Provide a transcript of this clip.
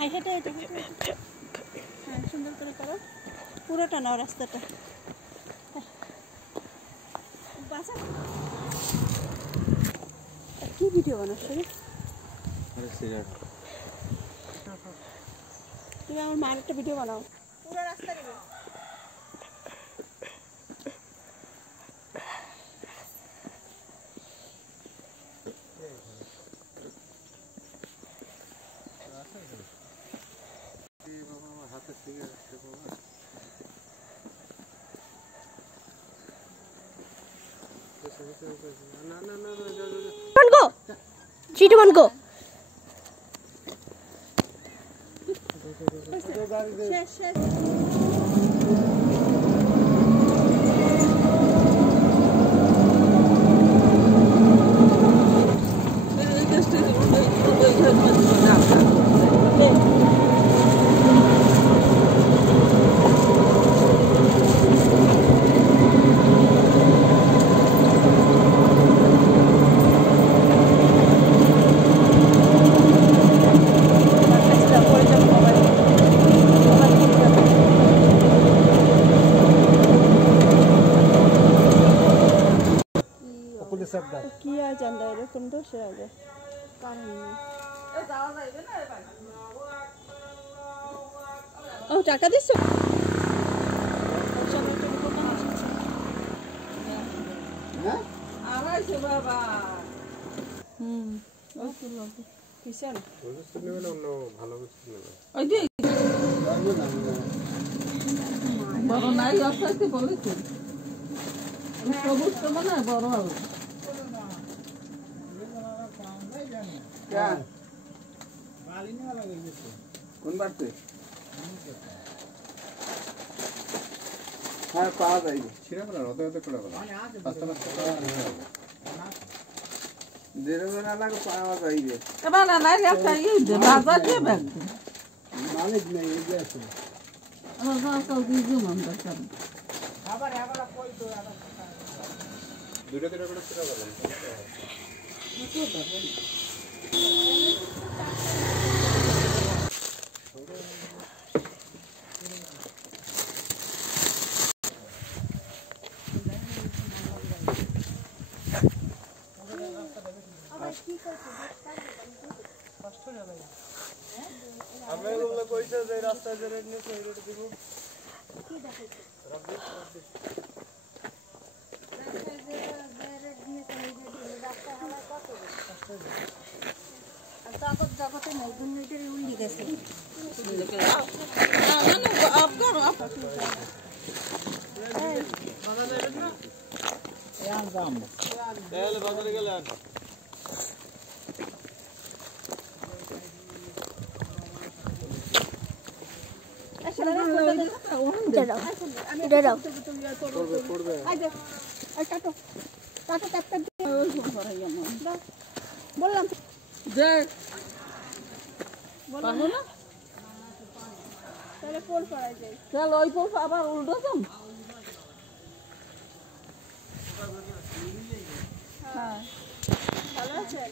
high হেঁটে হেঁটে হেঁটে হ্যাঁ সুন্দর করে করো পুরোটা নাও রাস্তাটা বাসা কি ভিডিও বানাচ্ছ তুমি আমার মার একটা ভিডিও বানাও পুরো রাস্তা নেবে go 3 2 1 go কি আর জানলা এরকম তো সে আগে ও টাকা দিচ্ছ বড় নাই অসাইতে বলেছে সবুজ তো মানে বড় হবে কোন বাড়তে হ্যাঁ পাওয়া যায় ছিঁড়ে ফেলার অত অত করে দেড় বেলা লাগে পাওয়া যাইবে এবার না একটা বাজার দিয়ে ব্যাগ মালিক নেই এই আছে আমার কাউ দিয়ে মন্দা করে দুটো করে ছিঁড়ে ফেলাম আমরা বললে কইছে যে রাস্তা যে রেড নিয়ে সেই রোড দিব কি দেখাইছে রাস্তা যে রেড নিয়ে সেই রাস্তা হলো কত আর জগতে নাই দুনিয়াতে উল্লি গেছে বাজারে গেলে বললাম তাহলে পোল পড়াই যায় চল ওই পোল আবার উল্টো যাম হ্যাঁ ভালো আছে